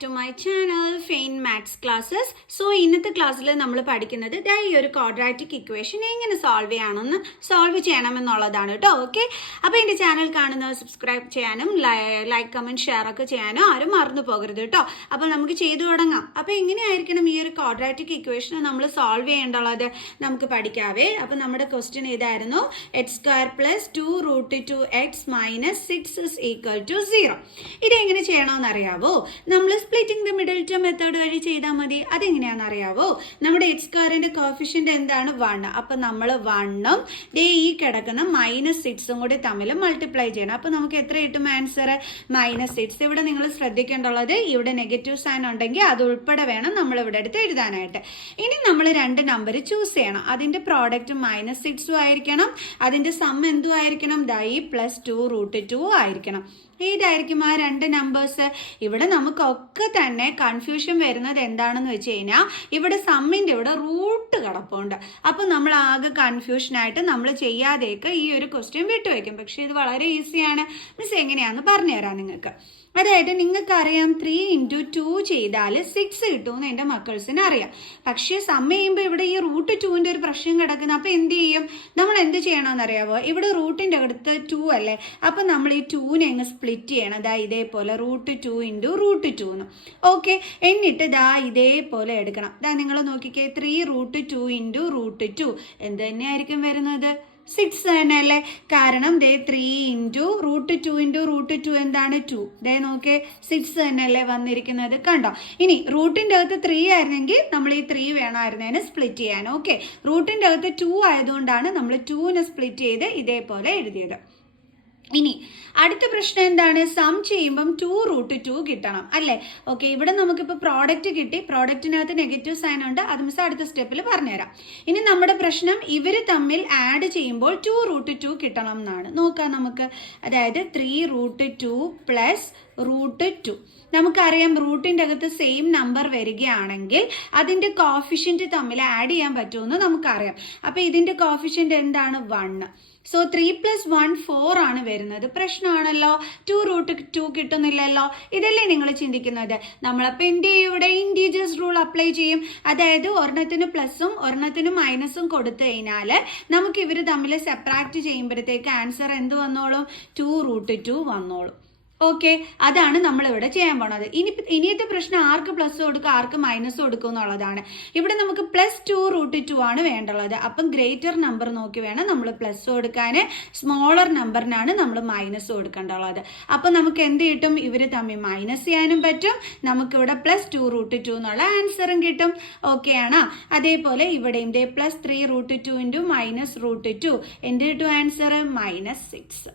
to my channel Fain Maths Classes. So ഇന്നത്തെ ക്ലാസ്സിൽ നമ്മൾ പഠിക്കുന്നത് ഈ ഒരു ക്വാഡ്രാറ്റിക് ഇക്വേഷൻ എങ്ങനെ സോൾവ് ചെയ്യണമെന്നുള്ളതാണ് കേട്ടോ. ഓക്കെ, അപ്പോൾ എൻ്റെ ചാനൽ കാണുന്നത് സബ്സ്ക്രൈബ് ചെയ്യാനും ലൈക്ക് കമൻറ്റ് ഷെയർ ഒക്കെ ചെയ്യാനും ആരും മറന്നു പോകരുത് കേട്ടോ. അപ്പോൾ നമുക്ക് ചെയ്തു തുടങ്ങാം. അപ്പോൾ എങ്ങനെയായിരിക്കണം ഈ ഒരു ക്വാഡ്രാറ്റിക് ഇക്വേഷൻ നമ്മൾ സോൾവ് ചെയ്യേണ്ടുള്ളത് നമുക്ക് പഠിക്കാവേ. അപ്പോൾ നമ്മുടെ ക്വസ്റ്റ്യൻ ഇതായിരുന്നു, x² + 2√2x - 6 = 0. ഇതെങ്ങനെ ചെയ്യണമെന്ന് അറിയാവോ? നമ്മൾ splitting the middle term method വഴി ചെയ്താൽ മതി. അതെങ്ങനെയാണെന്ന് അറിയാവോ? നമ്മുടെ x² കോഫിഷ്യന്റ് എന്താണ്? 1. അപ്പൊ നമ്മൾ 1ഉം ഈ കിടക്കുന്ന -6ഉം കൂടി തമ്മിൽ മൾട്ടിപ്ലൈ ചെയ്യണം. അപ്പൊ നമുക്ക് എത്ര കിട്ടും ആൻസർ? -6. ഇവിടെ നിങ്ങൾ ശ്രദ്ധിക്കേണ്ടുള്ളത്, ഇവിടെ നെഗറ്റീവ് സൈൻ ഉണ്ടെങ്കിൽ അത് ഉൾപ്പെടെ വേണം നമ്മൾ ഇവിടെ എടുത്ത് എഴുതാനായിട്ട്. ഇനി നമ്മൾ രണ്ട് നമ്പർ ചൂസ് ചെയ്യണം. അതിന്റെ പ്രോഡക്റ്റ് -6ഉം ആയിരിക്കണം, അതിന്റെ സം എന്തും ആയിരിക്കണം, ഈ +2√2 ആയിരിക്കണം. ഏതായിരിക്കും ആ രണ്ട് നമ്പേഴ്സ്? ഇവിടെ നമുക്കൊക്കെ തന്നെ കൺഫ്യൂഷൻ വരുന്നത് എന്താണെന്ന് വെച്ച് കഴിഞ്ഞാൽ, ഇവിടെ സമ്മിൻ്റെ ഇവിടെ റൂട്ട് കിടപ്പുണ്ട്. അപ്പം നമ്മൾ ആകെ കൺഫ്യൂഷനായിട്ട് നമ്മൾ ചെയ്യാതെയൊക്കെ ഈ ഒരു ക്വസ്റ്റ്യൻ വിട്ടുവയ്ക്കും. പക്ഷേ ഇത് വളരെ ഈസിയാണ്. മിസ് എങ്ങനെയാണെന്ന് പറഞ്ഞുതരാം നിങ്ങൾക്ക്. അതായത് നിങ്ങൾക്കറിയാം 3 × 2 ചെയ്താൽ 6 കിട്ടുമെന്ന് എൻ്റെ മക്കൾസിന് അറിയാം. പക്ഷേ സം ചെയ്യുമ്പോൾ ഇവിടെ ഈ √2ൻ്റെ ഒരു പ്രശ്നം കിടക്കുന്നത്. അപ്പോൾ എന്ത് ചെയ്യും? നമ്മൾ എന്ത് ചെയ്യണമെന്ന് അറിയാമോ? ഇവിടെ റൂട്ടിൻ്റെ അടുത്ത് 2 അല്ലേ, അപ്പം നമ്മൾ ഈ 2നെ അങ്ങ് സ്പ്ലിറ്റ് ചെയ്യണം. ഇതേപോലെ √2 × √2. ഓക്കെ, എന്നിട്ട് ഇതേപോലെ എടുക്കണം. നിങ്ങൾ നോക്കിക്കേ, 3√2 × √2 എന്ത് തന്നെയായിരിക്കും വരുന്നത്? 6 തന്നെ അല്ലേ? കാരണം 3 × √2 × √2 എന്താണ്? 2. നോക്കേ, 6 തന്നെയല്ലേ വന്നിരിക്കുന്നത്, കണ്ടോ? ഇനി റൂട്ടിൻ്റെ അകത്ത് 3 ആയിരുന്നെങ്കിൽ നമ്മൾ ഈ 3 വേണമായിരുന്നതിന് സ്പ്ലിറ്റ് ചെയ്യാൻ. ഓക്കെ, റൂട്ടിൻ്റെ അകത്ത് 2 ആയതുകൊണ്ടാണ് നമ്മൾ 2നെ സ്പ്ലിറ്റ് ചെയ്ത് ഇതേപോലെ എഴുതിയത്. ഇനി അടുത്ത പ്രശ്നം എന്താണ്? സം ചെയ്യുമ്പം 2√2 കിട്ടണം അല്ലേ? ഓക്കെ, ഇവിടെ നമുക്കിപ്പോൾ പ്രോഡക്റ്റ് കിട്ടി. പ്രോഡക്റ്റിനകത്ത് നെഗറ്റീവ് സൈൻ ഉണ്ട്. അത് മിസ് അടുത്ത സ്റ്റെപ്പിൽ പറഞ്ഞുതരാം. ഇനി നമ്മുടെ പ്രശ്നം ഇവർ തമ്മിൽ ആഡ് ചെയ്യുമ്പോൾ 2√2 കിട്ടണം എന്നാണ്. നോക്കാം നമുക്ക്. അതായത് 3√2 + √2. നമുക്കറിയാം റൂട്ടിൻ്റെ അകത്ത് സെയിം നമ്പർ വരികയാണെങ്കിൽ അതിൻ്റെ കോഫിഷ്യന്റ് തമ്മിൽ ആഡ് ചെയ്യാൻ പറ്റുമെന്ന് നമുക്കറിയാം. അപ്പോൾ ഇതിൻ്റെ കോഫിഷ്യന്റ് എന്താണ്? 1. സോ 3 + 1 4 ആണ് വരുന്നത്. പ്രശ്നമാണല്ലോ, 2√2 കിട്ടുന്നില്ലല്ലോ. ഇതല്ലേ നിങ്ങൾ ചിന്തിക്കുന്നത്? നമ്മളപ്പോൾ എന്ത് ചെയ്യും? ഇവിടെ ഇൻറ്റീജേഴ്സ് റൂൾ അപ്ലൈ ചെയ്യും. അതായത് ഒരെണ്ണത്തിന് പ്ലസും ഒരെണ്ണത്തിന് മൈനസും കൊടുത്തു കഴിഞ്ഞാൽ നമുക്ക് ഇവർ തമ്മിൽ സെപ്പറേറ്റ് ചെയ്യുമ്പോഴത്തേക്ക് ആൻസർ എന്ത് വന്നോളും? 2√2 വന്നോളും. ഓക്കെ, അതാണ് നമ്മളിവിടെ ചെയ്യാൻ പോണത്. ഇനിയത്തെ പ്രശ്നം ആർക്ക് പ്ലസ് കൊടുക്കുക ആർക്ക് മൈനസ് കൊടുക്കുക എന്നുള്ളതാണ്. ഇവിടെ നമുക്ക് +2√2 ആണ് വേണ്ടുള്ളത്. അപ്പം ഗ്രേറ്റർ നമ്പർ നോക്കി വേണം നമ്മൾ പ്ലസ് കൊടുക്കാൻ, സ്മോളർ നമ്പറിനാണ് നമ്മൾ മൈനസ് കൊടുക്കേണ്ടുള്ളത്. അപ്പം നമുക്ക് എന്ത് കിട്ടും? ഇവർ തമ്മിൽ മൈനസ് ചെയ്യാനും പറ്റും, നമുക്കിവിടെ +2√2 എന്നുള്ള ആൻസറും കിട്ടും. ഓക്കെ ആണോ? അതേപോലെ ഇവിടെയും +3√2 × -√2 എന്ത് കിട്ടും ആൻസർ? -6.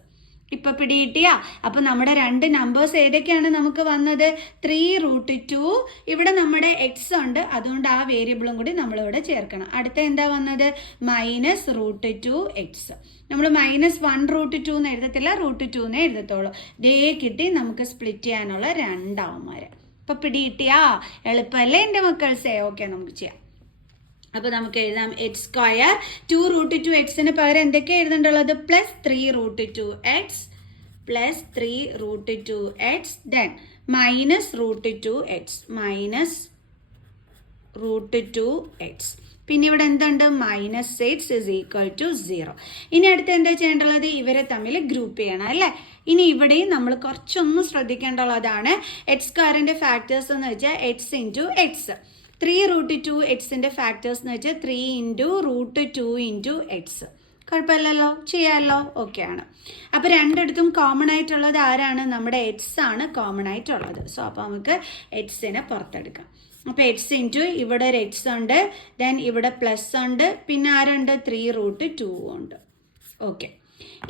ഇപ്പൊ പിടികിട്ടിയാ? അപ്പൊ നമ്മുടെ രണ്ട് നമ്പേഴ്സ് ഏതൊക്കെയാണ് നമുക്ക് വന്നത്? 3√2. ഇവിടെ നമ്മുടെ x ഉണ്ട്, അതുകൊണ്ട് ആ വേരിയബിളും കൂടി നമ്മളിവിടെ ചേർക്കണം. അടുത്ത എന്താ വന്നത്? -√2x. നമ്മൾ -1√2 എന്ന് എഴുതത്തില്ല, √2 എന്ന് എഴുതത്തുള്ളൂ. കിട്ടി നമുക്ക് സ്പ്ലിറ്റ് ചെയ്യാനുള്ള 2 അവന്മാര്. ഇപ്പൊ പിടികിട്ടിയാ? എളുപ്പമല്ലേ എൻ്റെ മക്കൾസേ? ഓക്കെ, നമുക്ക് ചെയ്യാം. അപ്പോൾ നമുക്ക് എഴുതാം x². 2√2x പകരം എന്തൊക്കെ എഴുതേണ്ടുള്ളത്? +3√2x +3√2x then -√2x -√2x. പിന്നെ ഇവിടെ എന്തുണ്ട്? -6 = 0. ഇനി അടുത്ത് എന്താ ചെയ്യേണ്ടുള്ളത്? ഇവരെ തമ്മിൽ ഗ്രൂപ്പ് ചെയ്യണം അല്ലേ? ഇനി ഇവിടെയും നമ്മൾ കുറച്ചൊന്നും ശ്രദ്ധിക്കേണ്ടുള്ളതാണ്. x² ഫാക്ടേഴ്സ് എന്ന് വെച്ചാൽ x × x. 3√2x ഫാക്ടേഴ്സ് എന്ന് വെച്ചാൽ 3 × √2 × x. കുഴപ്പമില്ലല്ലോ, ചെയ്യാമല്ലോ. ഓക്കെ ആണ്. അപ്പോൾ രണ്ടിടത്തും കോമൺ ആയിട്ടുള്ളത് ആരാണ്? നമ്മുടെ x ആണ് കോമൺ ആയിട്ടുള്ളത്. സോ അപ്പോൾ നമുക്ക് x-നെ പുറത്തെടുക്കാം. അപ്പോൾ x × ഇവിടെ ഒരു x ഉണ്ട്, ദെൻ ഇവിടെ പ്ലസ് ഉണ്ട്, പിന്നെ ആരുണ്ട്? 3√2 ഉണ്ട്. ഓക്കെ,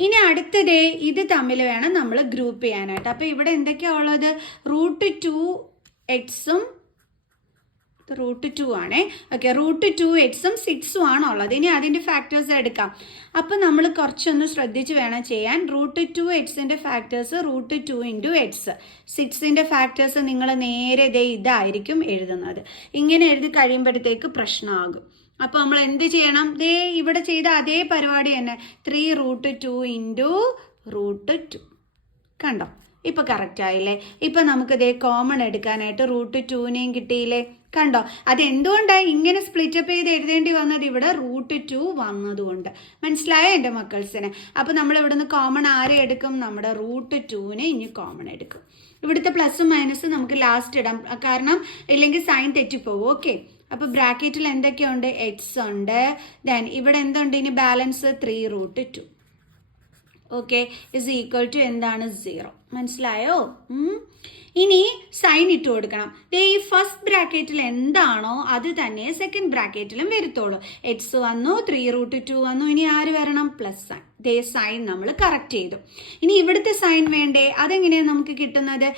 ഇനി അടുത്തത് ഇത് തമ്മിൽ വേണം നമ്മൾ ഗ്രൂപ്പ് ചെയ്യാനായിട്ട്. അപ്പോൾ ഇവിടെ എന്തൊക്കെയാണ് ഉള്ളത്? √2x √2 ആണേ. ഓക്കെ, √2x 6 ആണുള്ളത്. ഇനി അതിൻ്റെ ഫാക്ടേഴ്സ് എടുക്കാം. അപ്പം നമ്മൾ കുറച്ചൊന്ന് ശ്രദ്ധിച്ച് വേണം ചെയ്യാൻ. √2x factors √2 × x. 6ൻ്റെ ഫാക്ടേഴ്സ് നിങ്ങൾ നേരെ ഇതായിരിക്കും എഴുതുന്നത്. ഇങ്ങനെ എഴുതി കഴിയുമ്പോഴത്തേക്ക് പ്രശ്നമാകും. അപ്പോൾ നമ്മൾ എന്ത് ചെയ്യണം? ഇവിടെ ചെയ്ത അതേ പരിപാടി തന്നെ, 3√2 × √2. കണ്ടോ? ഇപ്പം കറക്റ്റ് ആയില്ലേ? ഇപ്പം നമുക്കിതേ കോമൺ എടുക്കാനായിട്ട് √2 കിട്ടിയില്ലേ? കണ്ടോ? അതെന്തുകൊണ്ടാണ് ഇങ്ങനെ സ്പ്ലിറ്റപ്പ് ചെയ്ത് എഴുതേണ്ടി വന്നത്? ഇവിടെ √2 വന്നതുകൊണ്ട്. മനസ്സിലായോ എൻ്റെ മക്കൾസിന്? അപ്പോൾ നമ്മൾ ഇവിടുന്ന് കോമൺ ആരെ എടുക്കും? നമ്മുടെ √2 ഇനി കോമൺ എടുക്കും. ഇവിടുത്തെ പ്ലസും മൈനസും നമുക്ക് ലാസ്റ്റ് ഇടാം, കാരണം ഇല്ലെങ്കിൽ സൈൻ തെറ്റിപ്പോവും. ഓക്കെ, അപ്പോൾ ബ്രാക്കറ്റിൽ എന്തൊക്കെയുണ്ട്? എക്സ് ഉണ്ട്, ദെൻ ഇവിടെ എന്തുണ്ട്? ഇനി balance 3√2. Okay, is equal to എന്താണ്? 0. മനസ്സിലായോ? ഇനി സൈൻ ഇട്ട് കൊടുക്കണം. ഈ ഫസ്റ്റ് ബ്രാക്കറ്റിൽ എന്താണോ അത് തന്നെ സെക്കൻഡ് ബ്രാക്കറ്റിലും വരുത്തോളൂ. എക്സ് വന്നു, 3√2 വന്നു, ഇനി ആര് വരണം? Plus sine. സൈൻ നമ്മൾ കറക്റ്റ് ചെയ്തു. ഇനി ഇവിടുത്തെ സൈൻ വേണ്ടേ? അതെങ്ങനെയാണ് നമുക്ക് കിട്ടുന്നത്?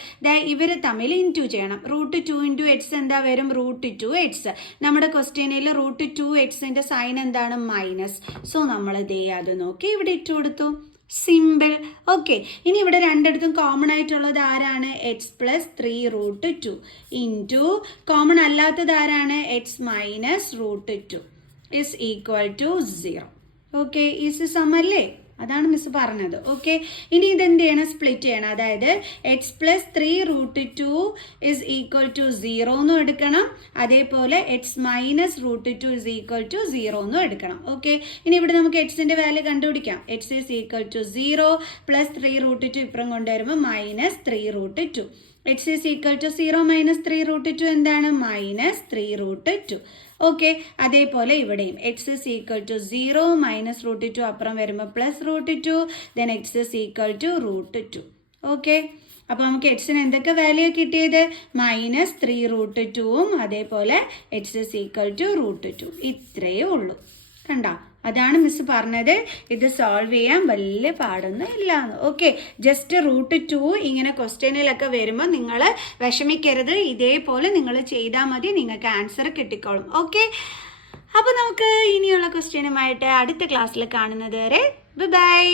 ഇവർ തമ്മിൽ ഇൻറ്റു ചെയ്യണം. √2 × എക്സ് എന്താ വരും? √2x. നമ്മുടെ ക്വസ്റ്റ്യനിൽ √2xന്റെ സൈൻ എന്താണ്? മൈനസ്. സോ നമ്മൾ അത് നോക്കി ഇവിടെ ഇട്ട് കൊടുത്തു. സിമ്പിൾ. ഓക്കെ, ഇനി ഇവിടെ രണ്ടിടത്തും കോമൺ ആയിട്ടുള്ളത് ആരാണ്? എക്സ് പ്ലസ് 3√2 ഇൻറ്റു കോമൺ അല്ലാത്തത് ആരാണ്? X minus √2 is equal to 0. Okay, ഈസ് സമല്ലേ? അതാണ് മിസ് പറഞ്ഞത്. ഓക്കെ, ഇനി ഇതെന്ത് ചെയ്യണം? സ്പ്ലിറ്റ് ചെയ്യണം. അതായത് x plus 3√2 is equal to 0 എന്നും എടുക്കണം, അതേപോലെ x minus √2 is equal to 0 എന്നും എടുക്കണം. ഓക്കെ, ഇനി ഇവിടെ നമുക്ക് എക്സിന്റെ വാല്യൂ കണ്ടുപിടിക്കാം. X is equal to 0 plus 3√2 ഇപ്പുറം കൊണ്ടുവരുമ്പോൾ minus 3√2. X is equal to 0 minus 3√2 എന്താണ്? മൈനസ് 3√2. ഓക്കെ, അതേപോലെ ഇവിടെയും x is equal to 0 minus √2 അപ്പുറം വരുമ്പോൾ plus √2, then x is equal to √2. Okay, അപ്പോൾ നമുക്ക് എക്സിന് എന്തൊക്കെ വാല്യൂ കിട്ടിയത്? മൈനസ് 3√2ഉം അതേപോലെ എക്സ് ഇസ് ഈക്വൽ ടു √2. ഇത്രയേ ഉള്ളൂ. കണ്ടോ? അതാണ് മിസ് പറഞ്ഞത്. ഇത് സോൾവ് ചെയ്യാൻ വലിയ പാടൊന്നും ഇല്ലാന്ന്. ഓക്കെ, ജസ്റ്റ് √2 ഇങ്ങനെ ക്വസ്റ്റ്യനിലൊക്കെ വരുമ്പോൾ നിങ്ങൾ വിഷമിക്കരുത്. ഇതേപോലെ നിങ്ങൾ ചെയ്താൽ മതി, നിങ്ങൾക്ക് ആൻസർ കിട്ടിക്കോളും. ഓക്കെ, അപ്പോൾ നമുക്ക് ഇനിയുള്ള ക്വസ്റ്റ്യനുമായിട്ട് അടുത്ത ക്ലാസ്സിൽ കാണുന്നത് വരെ ബൈ.